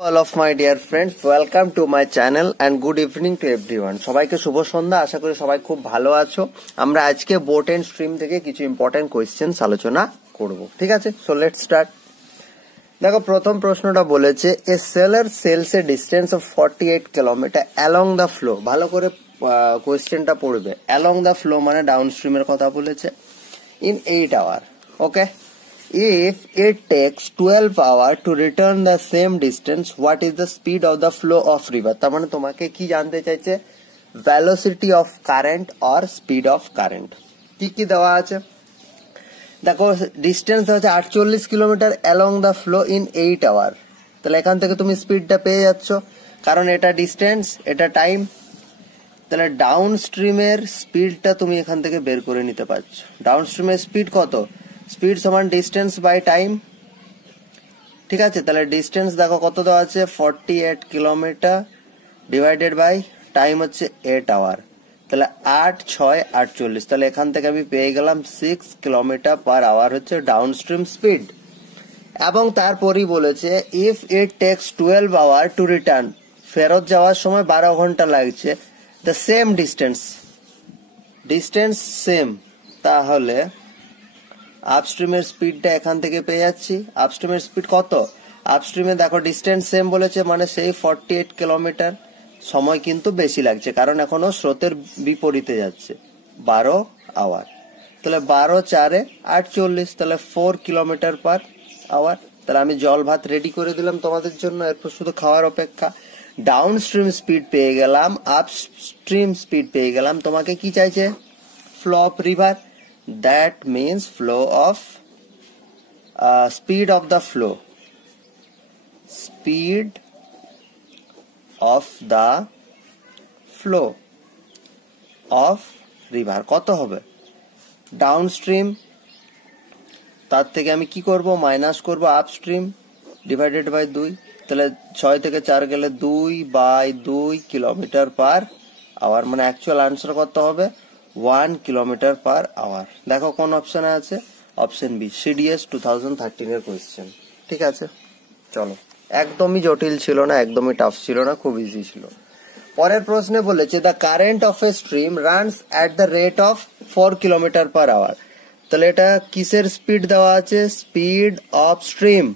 All of my dear friends, welcome to my channel and good evening to everyone. সবাইকে শুভ সন্ধ্যা। আশা করি সবাই খুব ভালো আছো। আমরা আজকে বোট এন্ড স্ট্রিম থেকে কিছু ইম্পর্টেন্ট কোয়েশ্চেন্স আলোচনা করব। ঠিক আছে, সো লেটস স্টার্ট। দেখো, প্রথম প্রশ্নটা বলেছে a seller sells a distance of 48 kilometre along the flow. ভালো করে কোয়েশ্চেনটা পড়বে। অ্যালং দ্য ফ্লো মানে ডাউন স্ট্রিমের কথা বলেছে। In 8 hour, okay. If it takes 12 hours to return the same distance, what is the speed of the flow of river? তার মানে তোমাকে কি জানতে চাইছে? Velocity of current or speed of current. কি দেওয়া আছে? দেখো, ডিস্টেন্স দেওয়া আছে 48 kilometre along the flow in 8 hour. তাহলে এখান থেকে তুমি স্পিডটা পেয়ে যাচ্ছ, কারণ এটা ডিস্টেন্স, এটা টাইম। তাহলে ডাউন স্ট্রিমের স্পিডটা তুমি এখান থেকে বের করে নিতে পারছো। ডাউন স্ট্রিমের স্পিড কত? স্পিড সমান ডিস্টেন্স বাই টাইম। ঠিক আছে, তাহলে ডিস্টেন্স দেখো কত দেওয়া আছে, 48 কিলোমিটার ডিভাইডেড বাই টাইম হচ্ছে 8 আওয়ার। তাহলে 8 6 48। তাহলে এখান থেকে আমি পেয়ে গেলাম 6 কিলোমিটার পার আওয়ার হচ্ছে ডাউন স্ট্রিম স্পিড। এবং তারপরই বলেছে if it takes 12 hour to return, ফেরত যাওয়ার সময় 12 ঘন্টা লাগছে, দ্য সেম ডিস্টেন্স সেম, তাহলে আপস্ট্রিমের স্পিডটা এখান থেকে পেয়ে যাচ্ছি। আপস্ট্রিমের স্পিড কত? আপস্ট্রিমে দেখো ডিস্টেন্স সেম বলেছে, মানে সেই 48 কিলোমিটার। সময় কিন্তু বেশি লাগছে, কারণ এখনো স্রোতের বিপরীতে যাচ্ছে। 12 আওয়ার। তাহলে 12 4 48, তাহলে 4 কিলোমিটার পার আওয়ার। তাহলে আমি জল ভাত রেডি করে দিলাম তোমাদের জন্য, এরপর শুধু খাওয়ার অপেক্ষা। ডাউন স্ট্রিম স্পিড পেয়ে গেলাম, আপস্ট্রিম স্পিড পেয়ে গেলাম। তোমাকে কি চাইছে? Flow of river. That means flow of speed of the flow. Speed of the flow of river কত হবে? ডাউনস্ট্রিম, তার থেকে আমি কি করব? মাইনাস করব আপস্ট্রিম ডিভাইডেড বাই 2। তাহলে 6 থেকে 4 গেলে 2/2 কিলোমিটার পার আওয়ার, মানে অ্যাকচুয়াল আনসার কত হবে? 1 কিলোমিটার পার আওয়ার। দেখো কোন অপশনে আছে? অপশন বি, সিডিএস 2013 এর কোয়েশ্চেন। ঠিক আছে, চলো। একদমই জটিল ছিল না, একদমই টাফ ছিল না, খুব ইজি ছিল। পরের প্রশ্নে বলেছে the current of a stream runs at the rate of 4 kilometre per hour. তাহলে এটা কিসের স্পিড দেওয়া আছে? Speed of stream.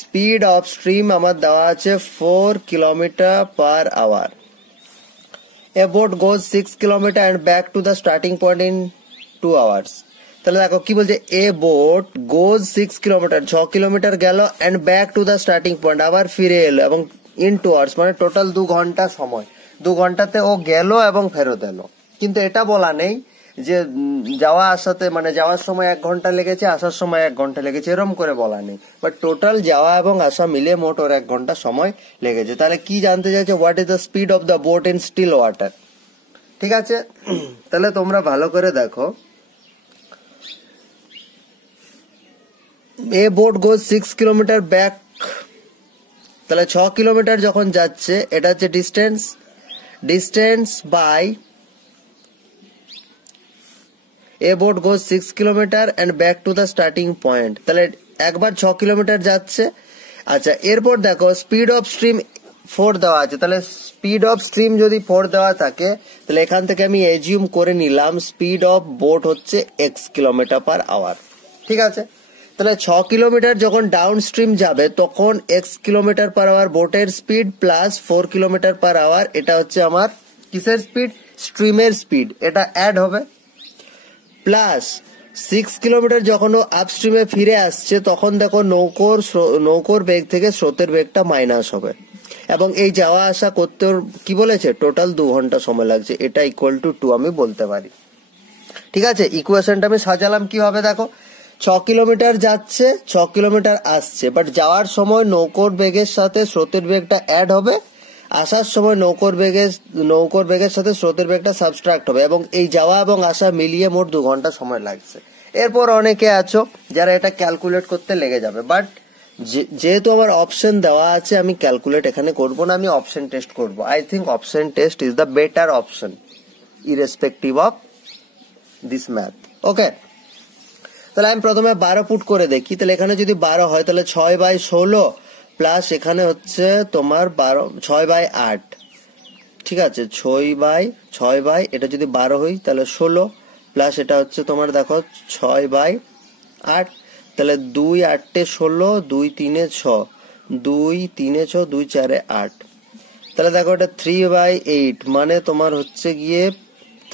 Speed of stream আমার দেওয়া আছে 4 kilometre per hour. A boat goes 6 kilometer and back to the starting point in 2 hours. তাহলে দেখো কি বলছে, a boat goes 6 kilometre, 6 kilometre গেল, and back to the starting point, আবার ফিরে এলো, এবং in 2 hours, মানে টোটাল 2 ঘন্টা সময়। 2 ঘন্টাতে ও গেল এবং ফেরত এলো। কিন্তু এটা বলা নেই যে যাওয়া আসাতে, মানে যাওয়ার সময় 1 ঘন্টা লেগেছে, আসার সময় 1 ঘন্টা লেগেছে, এরকম করে বলা নেই। বাট টোটাল যাওয়া এবং আসা মিলিয়ে মোট ওর 1 ঘন্টা সময় লেগেছে। তাহলে কি জানতে চাইছে? What is the speed of the boat in still water. ঠিক আছে, তাহলে তোমরা ভালো করে দেখো, a boat goes 6 kilometre back. তাহলে 6 কিলোমিটার যখন যাচ্ছে, এটা হচ্ছে distance by a boat goes 6 kilometre and back to the starting point. তাহলে একবার 6 কিলোমিটার যাচ্ছে। আচ্ছা, এরপর দেখো স্পিড অফ স্ট্রিম 4 দেওয়া আছে। তাহলে স্পিড অফ স্ট্রিম যদি 4 দেওয়া থাকে, তাহলে এখান থেকে আমি এজিউম করে নিলাম স্পিড অফ বোট হচ্ছে x কিলোমিটার পার আওয়ার। ঠিক আছে, তাহলে 6 কিলোমিটার যখন ডাউন স্ট্রিম যাবে, তখন x কিলোমিটার পার আওয়ার বোটের speed plus 4 kilometre per hour, এটা হচ্ছে আমার কিসের স্পিড? স্ট্রিমের স্পিড। এটা অ্যাড হবে, প্লাস 6 কিলোমিটার যখন ও আপস্ট্রিমে ফিরে আসছে, তখন দেখো নৌকোর বেগ থেকে স্রোতের বেগটা মাইনাস হবে, এবং এই যাওয়া আসা করতে কি বলেছে? টোটাল 2 ঘন্টা সময় লাগছে। এটা ইকুয়াল টু 2 আমি বলতে পারি। ঠিক আছে, ইকুয়েশনটা আমি সাজালাম কিভাবে? দেখো, 6 কিলোমিটার যাচ্ছে, 6 কিলোমিটার আসছে, বাট যাওয়ার সময় নৌকোর বেগের সাথে স্রোতের বেগটা অ্যাড হবে, আসার সময় নৌকোর বেগের সাথে স্রোতের বেগটা সাবস্ট্রাক্ট হবে, এবং এই যাওয়া এবং আসা মিলিয়ে মোট 2 ঘন্টা সময় লাগছে। এরপর অনেকে আছো যারা এটা ক্যালকুলেট করতে লেগে যাবে, বাট যেহেতু আমার অপশন দেওয়া আছে, আমি ক্যালকুলেট এখানে করব না, আমি অপশন টেস্ট করব। I think option test is the better option irrespective of this math. Okay, তাহলে আমি প্রথমে 12 পুট করে দেখি। তাহলে এখানে যদি 12 হয়, তাহলে 6/16 প্লাস এখানে হচ্ছে তোমার 6/8, ঠিক আছে, 6/6 এটা যদি 12 হই তাহলে 16, প্লাস এটা হচ্ছে তোমার দেখো 6/8, তাহলে 2 8 16, 2 3 6, 2 3 6, 2 4 8, তাহলে দেখো এটা 3/8 মানে তোমার হচ্ছে গিয়ে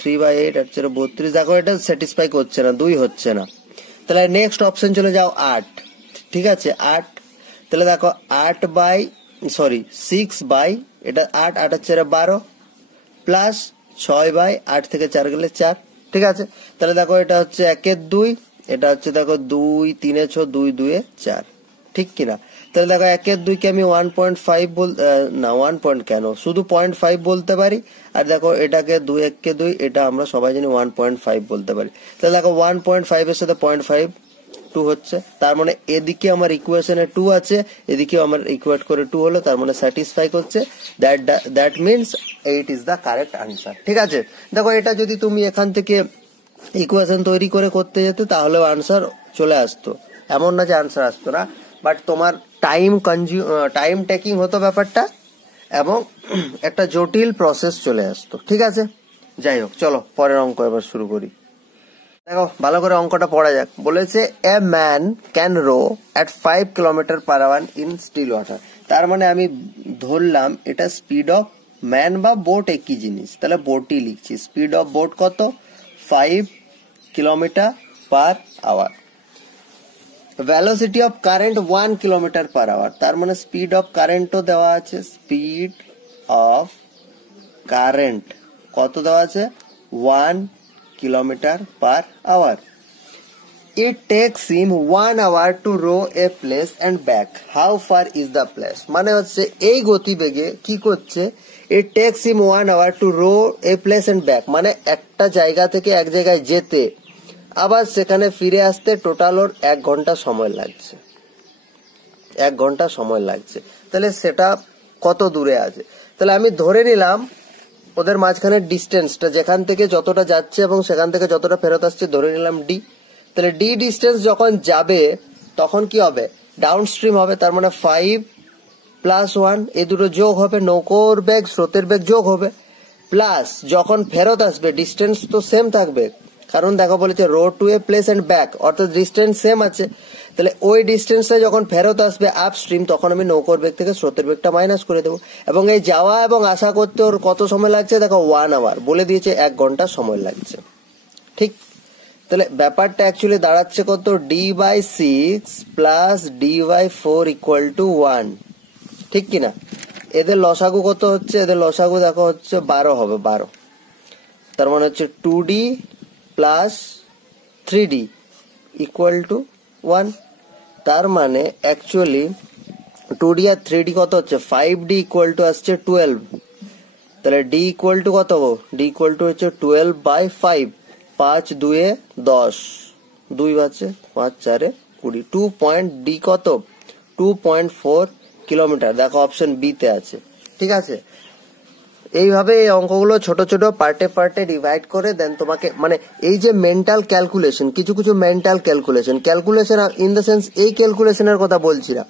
3/8 আর 32, দেখো এটা স্যাটিসফাই করছে না, 2 হচ্ছে না, তাহলে নেক্সট অপশন চলে যাও 8, ঠিক আছে 8, তাহলে দেখো 6/, এটা 8 8 আর 4 12, প্লাস 6/8 থেকে 4 গেলে 4, ঠিক আছে, তাহলে দেখো এটা হচ্ছে 1 এর 2, এটা হচ্ছে দেখো 2 3 6, 2 2 4, ঠিক কিনা, তাহলে দেখো 1 এর 2 কে আমি 1.5 না 1 পয়েন্ট কেন, শুধু 0.5 বলতে পারি, আর দেখো এটাকে 2 1 কে 2, এটা আমরা সবাই জানি 1.5 বলতে পারি, তাহলে দেখো 1.5 এর সাথে 0.5 2 হচ্ছে, তার মানে এদিকে আমার ইকুয়েশনে 2 আছে, এদিকে আমার ইকুয়েট করে 2 হলো, তার মানে স্যাটিসফাই করছে, that means 8 is the correct answer, ঠিক আছে। দেখো এটা যদি তুমি এখান থেকে ইকুয়েশন তৈরি করে করতে যেতে তাহলেও আনসার চলে আসতো, এমন না যে আনসার আসতো না, বাট তোমার টাইম টেকিং হতো ব্যাপারটা, এবং একটা জটিল প্রসেস চলে আসতো, ঠিক আছে। যাই হোক, চলো পরের অঙ্ক এবার শুরু করি। দেখো ভালো করে অঙ্কটা পড়া যাক। বলেছে a man can row at 5 km/h in still water, তার মানে আমি ধরলাম এটা স্পিড অফ ম্যান বা বোট একই জিনিস, তাহলে বোটই লিখছি, স্পিড অফ বোট কত 5 km/h, velocity of current 1 km/h, তার মানে স্পিড অফ কারেন্টও দেওয়া আছে, স্পিড অফ কারেন্ট কত দেওয়া আছে 1 km/h. It takes him 1 hour to row a place and back. How far is the place? মানে হচ্ছে এই গতিবেগে কি করছে, it takes him 1 hour to row a place and back, মানে একটা জায়গা থেকে এক জায়গায় যেতে আবার সেখানে ফিরে আসতে টোটাল ওর 1 ঘন্টা সময় লাগছে, 1 ঘন্টা সময় লাগছে, তাহলে সেটা কত দূরে আছে, তাহলে আমি ধরে নিলাম ওদের মাঝখানের ডিস্টেন্সটা, যেখান থেকে যতটা যাচ্ছে এবং সেখান থেকে যতটা ফেরত আসছে ধরে নিলাম ডি, তাহলে ডি ডিস্টেন্স যখন যাবে তখন কি হবে ডাউন স্ট্রিম হবে, তার মানে 5 + 1 এই দুটো যোগ হবে, নৌকোর বেগ স্রোতের বেগ যোগ হবে, প্লাস যখন ফেরত আসবে ডিস্টেন্স তো সেম থাকবে, কারণ দেখো বলেছে row to a place and back, অর্থাৎ ডিস্টেন্স সেম আছে, তাহলে ওই ডিস্টেন্সটা যখন ফেরত আসবে আপ স্ট্রিম তখন আমি নৌকোর বেগ থেকে স্রোতের বেগটা মাইনাস করে দেবো, এবং এই যাওয়া এবং আসা করতে ওর কত সময় লাগছে দেখো 1 hour, বলে দিয়েছে 1 ঘন্টা সময় লাগছে, ঠিক, তাহলে ব্যাপারটা অ্যাকচুয়ালি দাঁড়াচ্ছে কত d/6 + d/4 = 1, ঠিক কিনা, এদের লসাগু কত হচ্ছে, এদের লসাগু দেখো হচ্ছে 12 হবে, 12, তার মানে হচ্ছে 2d + 3d = 1, তার মানে অ্যাকচুয়ালি 2d আর 3d কত হচ্ছে 5d = আসছে 12, তাহলে d = কত, d হচ্ছে 12/5, 5 2 এ 10, 2 বাজছে 5 4 এ 20, 2 পয়েন্ট ডি কত 2.4 কিলোমিটার, দেখো অপশন বি তে আছে, ঠিক আছে। এইভাবে এই অঙ্কগুলো ছোট ছোট পার্টে পার্টে ডিভাইড করে দেন তোমাকে, মানে এই যে মেন্টাল ক্যালকুলেশন, কিছু কিছু mental calculation in the sense এই ক্যালকুলেশনের কথা বলছি না,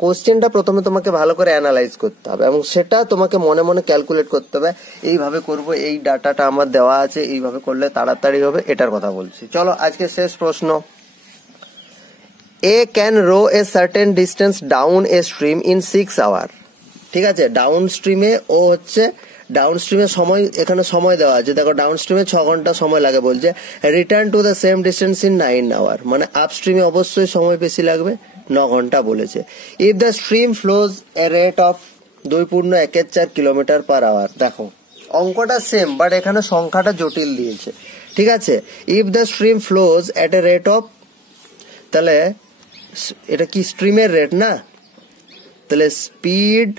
কোশ্চেনটা প্রথমে তোমাকে ভালো করে অ্যানালাইজ করতে হবে এবং সেটা তোমাকে মনে মনে ক্যালকুলেট করতে হবে, এইভাবে করব, এই ডাটাটা আমার দেওয়া আছে, এইভাবে করলে তাড়াতাড়ি হবে, এটার কথা বলছি। চলো আজকে শেষ প্রশ্ন, a can row a certain distance down a stream in 6 hours, ঠিক আছে, ডাউন স্ট্রিমে ও হচ্ছে ডাউন স্ট্রিমে সময়, এখানে সময় দেওয়া আছে, দেখো ডাউন স্ট্রিমে 6 ঘন্টা সময় লাগে বলছে, return to the same distance in 9 hours, মানে আপ স্ট্রিমে অবশ্যই সময় বেশি লাগবে, 9 ঘন্টা বলেছে। If the stream flows a rate of 2.14 km/h, দেখো অঙ্কটা সেম বাট এখানে সংখ্যাটা জটিল দিয়েছে, ঠিক আছে, if the stream flows at a rate of, তাহলে এটা কি স্ট্রিমের রেট না, তাহলে স্পিড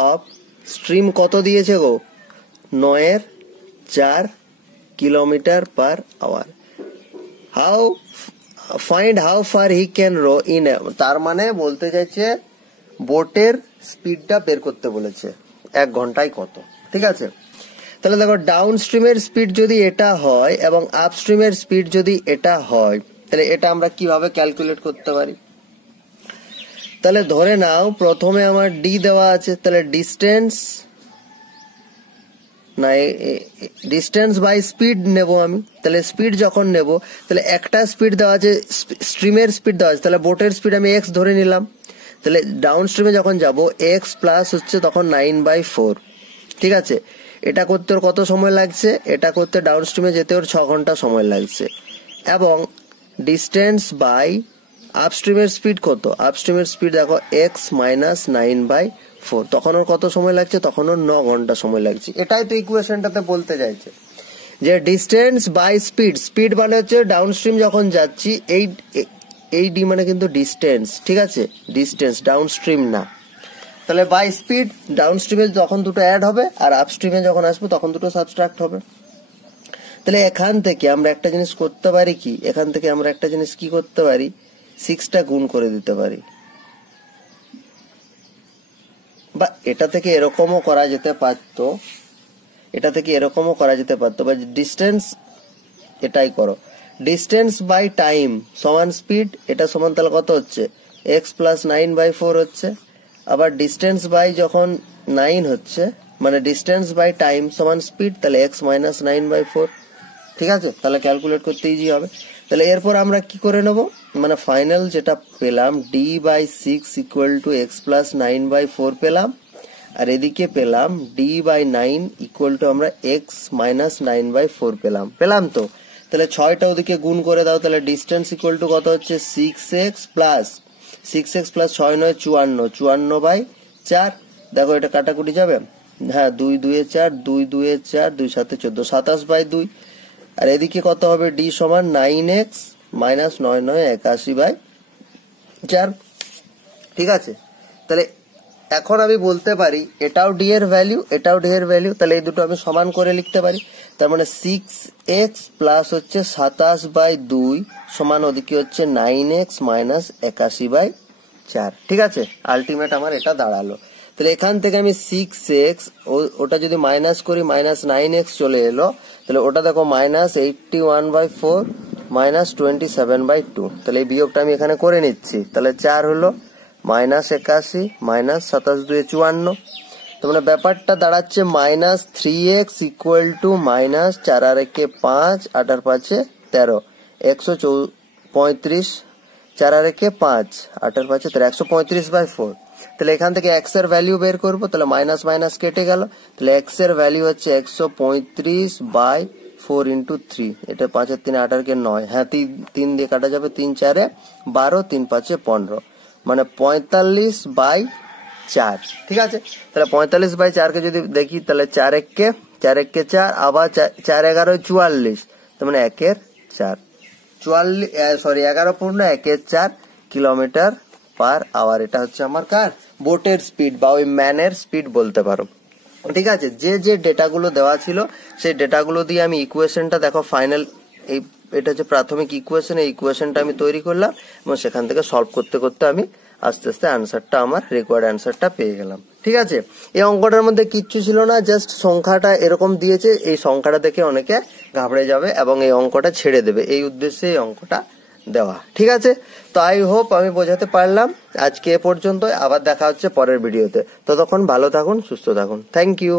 অফ স্ট্রিম কত দিয়েছে গো 9.4 km/h, find how far he can rho in, তার মানে বলতে চাইছে বোটের স্পিডটা বের করতে বলেছে 1 ঘন্টায় কত, ঠিক আছে। তাহলে দেখো ডাউন স্ট্রিমের স্পিড যদি এটা হয় এবং আপ স্ট্রিমের স্পিড যদি এটা হয়, তাহলে এটা আমরা কিভাবে ক্যালকুলেট করতে পারি, তাহলে ধরে নাও প্রথমে আমার ডি দেওয়া আছে, তাহলে ডিস্টেন্স বাই স্পিড নেব আমি। তাহলে স্পিড যখন নেব তাহলে একটা স্পিড দেওয়া আছে, স্ট্রিমের স্পিড দেওয়া আছে, তাহলে বোটের স্পিড আমি এক্স ধরে নিলাম। তাহলে ডাউন স্ট্রিমে যখন যাব এক্স প্লাস হচ্ছে তখন 9/4। ঠিক আছে, এটা করতে ওর কত সময় লাগছে, এটা করতে ডাউন স্ট্রিমে যেতে ওর 6 ঘন্টা সময় লাগছে। এবং ডিস্টেন্স বাই আপস্ট্রিমের স্পিড কত, আপস্ট্রিমের স্পিড দেখো এক্স মাইনাস 9/4, তখন ওর কত সময় লাগছে, তখন ওর 9 ঘন্টা সময় লাগছে। এটাই তো ইকুয়েশনটাতে বলতে চাইছে যে ডিস্টেন্স বাই স্পিড, স্পিড মানে হচ্ছে ডাউন স্ট্রিম যখন যাচ্ছি এই ডি মানে কিন্তু ডিস্টেন্স, ঠিক আছে, ডিস্টেন্স ডাউন স্ট্রিম না। তাহলে বাই স্পিড ডাউন স্ট্রিমে যখন দুটো অ্যাড হবে আর আপ স্ট্রিমে যখন আসবে তখন দুটো সাবস্ট্রাক্ট হবে। তাহলে এখান থেকে আমরা একটা জিনিস করতে পারি কি, এখান থেকে আমরা একটা জিনিস কি করতে পারি, 6টা গুণ করে দিতে পারি, বা এটা থেকে এরকমও করা যেতে পারতো, এটা থেকে এরকমও করা যেতে পারতো, বা ডিস্টেন্স এটাই করো, ডিস্টেন্স বাই টাইম সমান স্পিড, এটা সমান তাহলে কত হচ্ছে এক্স প্লাস 9/4 হচ্ছে। আবার ডিস্টেন্স বাই যখন 9 হচ্ছে মানে ডিস্টেন্স বাই টাইম সমান স্পিড, তাহলে এক্স মাইনাস 9/4। ঠিক আছে, তাহলে ক্যালকুলেট করতে ইজি হবে। তাহলে এরপর আমরা কি করে নেব, মানে ফাইনাল যেটা পেলাম d/6 equal to x plus 9/4 পেলাম, আর এদিকে পেলাম d/9 ইকুয়াল টু আমরা এক্স মাইনাস 9/4 পেলাম তো। তাহলে 6টা ওদিকে গুণ করে দাও, তাহলে ডিস্টেন্স ইকুয়াল টু কত হচ্ছে 6x প্লাস 6x প্লাস 6 9 54, 54/4। দেখো এটা কাটাকুটি যাবে, হ্যাঁ 2 2 এ 4, 2 2 এ 4, 2 7 14, 27/2। আর এদিকে কত হবে, ডি সমান 9x মাইনাস 9 9 81/4। ঠিক আছে, তাহলে এখন আমি বলতে পারি এটাও ডি এর ভ্যালু, এটাও ডি এর ভ্যালু, তাহলে এই দুটো আমি সমান করে লিখতে পারি। তার মানে 6x প্লাস হচ্ছে 27/2 সমান ওদিকে হচ্ছে 9x মাইনাস 81/4। ঠিক আছে, আলটিমেট আমার এটা দাঁড়ালো। তাহলে এখান থেকে আমি 6x ওটা যদি মাইনাস করি মাইনাস 9x চলে এলো, তাহলে ওটা দেখো মাইনাস 81/4 মাইনাস 27/2। তাহলে এই বিয়োগটা আমি এখানে করে নিচ্ছি, তাহলে 4 হলো মাইনাস 81 মাইনাস 27 2 54। তো মানে ব্যাপারটা দাঁড়াচ্ছে minus 3x equal to minus 4 আর 1 5 8 আর 5 13, 135, 4 আর 1 5 8 আর 5 13, 135/4। তাহলে এখান থেকে x এর ভ্যালু বের করবো, তাহলে মাইনাস মাইনাস কেটে গেল, তাহলে x এর ভ্যালু হচ্ছে 135/4 ইন্টু 3, এটা 5 আর 3 8 আর 9, হ্যাঁ 3 দিয়ে কাটা যাবে, 3 4 12, 3 5 15, মানে 45/4। ঠিক আছে, তাহলে 45/4 কে যদি দেখি তাহলে 4 1 4 আবার 4 11 44, তার মানে 1/4 11.1/4 কিলোমিটার পার আওয়ার। এটা হচ্ছে আমার কার, বোটের স্পিড বা ওই ম্যানের স্পিড বলতে পারো। ঠিক আছে, যে যে ডেটাগুলো দেওয়া ছিল সেই ডেটাগুলো দিয়ে আমি ইকুয়েশনটা দেখো ফাইনাল, এটা হচ্ছে প্রাথমিক ইকুয়েশন, এই ইকুয়েশনটা আমি তৈরি করলাম এবং সেখান থেকে সলভ করতে করতে আমি আস্তে আস্তে অ্যান্সারটা, আমার রিকোয়ার্ড অ্যান্সারটা পেয়ে গেলাম। ঠিক আছে, এই অঙ্কটার মধ্যে কিচ্ছু ছিল না, জাস্ট সংখ্যাটা এরকম দিয়েছে, এই সংখ্যাটা দেখে অনেকে ঘাবড়ে যাবে এবং এই অঙ্কটা ছেড়ে দেবে, এই উদ্দেশ্যে এই অঙ্কটা দেওয়া। ঠিক আছে, তো আই হোপ আমি বোঝাতে পারলাম। আজকে এ পর্যন্ত, আবার দেখা হচ্ছে পরের ভিডিওতে, ততক্ষণ ভালো থাকুন, সুস্থ থাকুন, থ্যাংক ইউ।